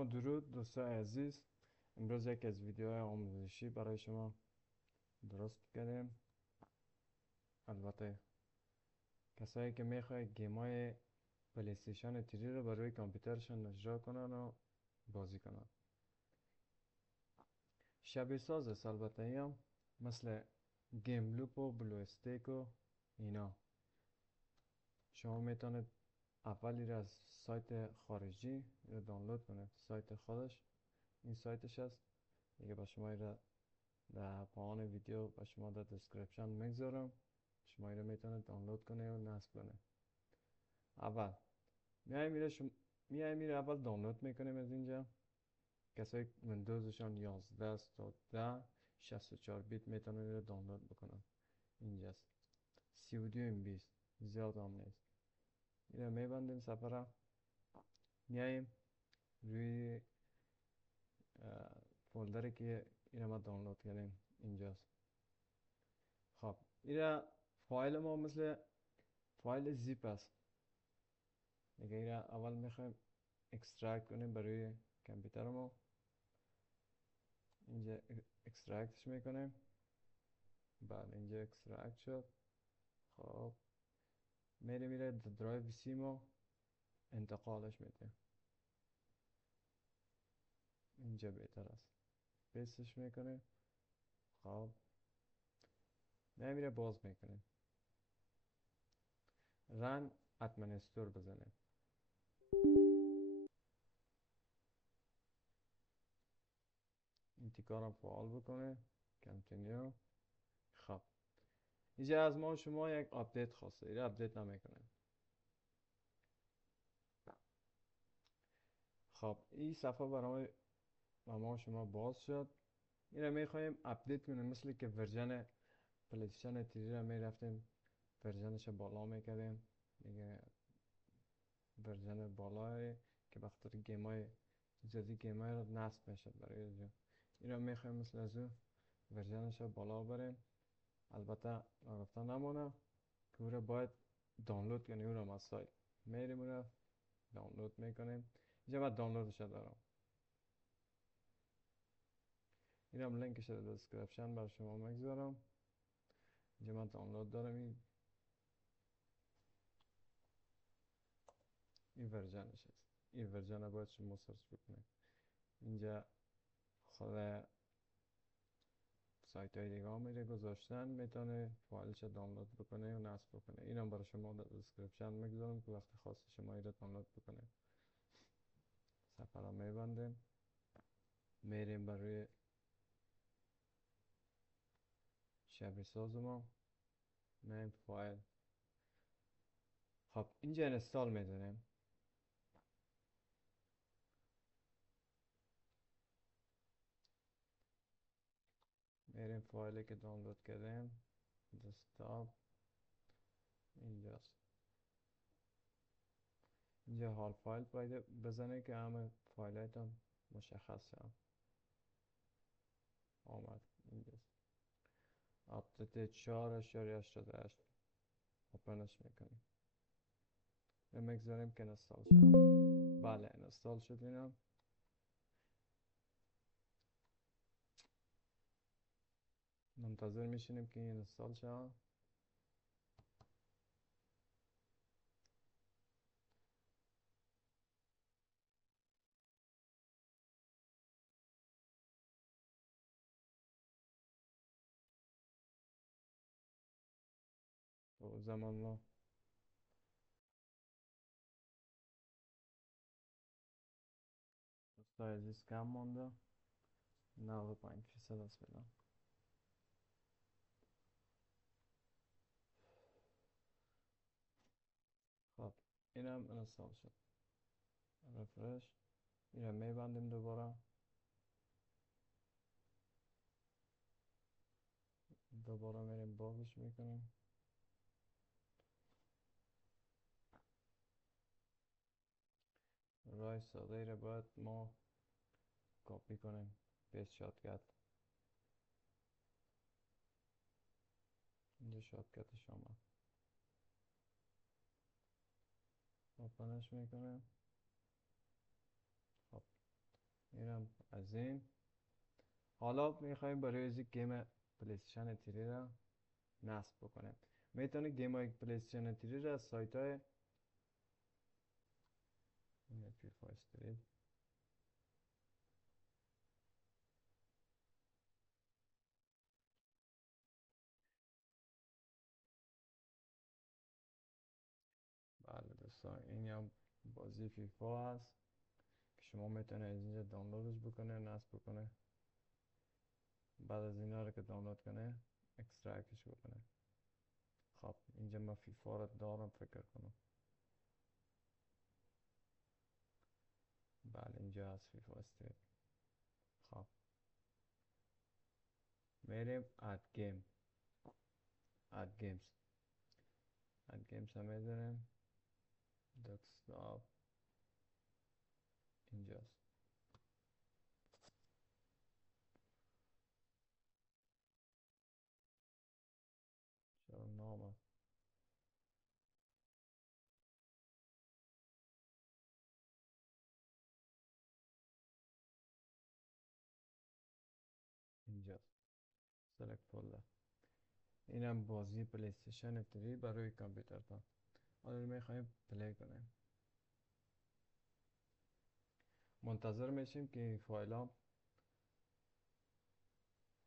سلام و درود دوستای عزیز. امروز یک از ویدیوهای آموزشی برای شما درست کردیم. البته کسایی که میخواید گیمای پلیستیشن 3 رو برای کامپیوترشون اجرا کنن و بازی کنن، شبیه ساز است. البته هم مثل گیم لوپ و بلو استیک و اینا. شما میتونید اولی را از سایت خارجی رو دانلود کنید، سایت خودش. این سایتش است دیگه. با شما را در پایان ویدیو با شما در دسکریپشن میگذارم، شما رو میتونید دانلود کنه و نصب کنه. اول میای اول دانلود میکنیم از اینجا. کسایی ویندوزشان 11 است تا 10 64 بیت میتونن رو دانلود بکنن. اینجاست 32 ام بی، زیاد هم نیست. اینو میبندیم صفحه. میایم روی فولدری که اینو ما دانلود کردیم اینجاست. خب این فایل ما مثل فایل زیپ است دیگه. این اول میخوایم اکسترکت کنیم برای کامپیوتر ما. اینجا اکسترکتش میکنیم. بعد اینجا اکسترکت شد. خب میره درایو سی ما انتقالش میده. اینجا بهتر است. پیستش میکنیم. خب میره باز میکنیم. رن ادمنستور بزنیم. این تیکارم فعال بکنه. کنتینیو. خب اینجا از ما شما یک آپدیت خواسته. این آپدیت نمیکنه. خب این صفحه برای ما شما باز شد. این رو میخوایم اپدیت کنیم، مثل که ورژن پلیستیشن 3 رو میرفتیم ورژنش بالا میکردیم دیگه. ورژن بالای که بخاطر گیمای جدید گیمای رو نصب میشد برای اینجا. این رو میخوایم مثل از اون ورژنش بالا بریم. البته رفتن نمونه که او رو باید دانلود کنیم. او رو از سایت میریم، او رو دانلود میکنیم. اینجا باید دانلودش دارم. این هم لینکش رو دسکریپشن بر شما میگذارم. اینجا من دانلود دارم. این ورژنش هست. این ورژن رو باید شما سرچ بکنید. اینجا خود سایت های دیگه هم میره گذاشتن، میتونه فایلش دانلود بکنه و نصب بکنه. اینم برای شما در دسکریپشن میگذارم که وقتی خواست شما این رو دانلود بکنه. صفحه رو میبندیم. میریم برای شبیه ساز ما. میریم فایل. خب اینجا انستال میزنیم. میریم فایلی که دانلود کردیم دسکتاپ اینجاست. اینجا حال فایل باید بزنه که همه فایل هایتان مشخص شد. آمد اینجاست. آپدیت 4.88 اوپنش میکنیم و میگذاریم که انستال شد. بله انستال شد. اینم منتظر میشینیم که این انستال شد. و زمان ما دوستای عزیز کم مونده. 95% است فعلا. خب اینم انستال شد. رفرش. اینم میبندیم دوباره. دوباره میریم بازش میکنیم. رای ساده رو باید ما کپی کنیم. پیست شاتکت. اینجا شاتکتش آمد. اوپنش میکنیم. خب اینم از این. حالا میخوایم برای از گیم پلیستیشن تیری را نصب بکنیم. میتونید گیم های پلیستیشن تیری را از سایت های فیفا استرید بله دوستان، این هم بازی فیفا هست که شما میتونید از اینجا دانلودش بکنه، نصب بکنه. بعد از اینا رو که دانلود کنه اکسترکتش بکنه. خب اینجا من فیفا رو دارم فکر کنم. بله اینجا هست فیفا استرید. خب میریم اد گیم، اد گیمز، اد گیمز هم میذاریم دسکتاپ اینجاست. چرا نامه اینجاست، سلکت فولدر. اینم بازی پلیستیشن 3 برای کامپیوتر تا. حالا میخوایم پلی کنیم. منتظر میشیم که فایل ها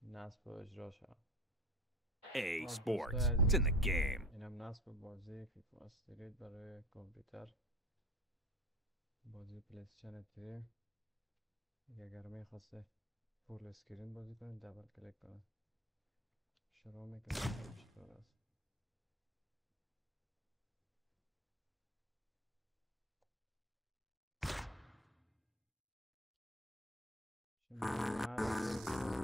نصب و اجرا شد. EA خب Sports, دوستای it's in عزیز، the game. اینم نصب بازی فیفا استرید برای کامپیوتر، بازی پلیستیشن 3. اگر میخواسته فول اسکرین بازی کنید دبل کلیک کنید، شروع میکنید. چطور است؟ شما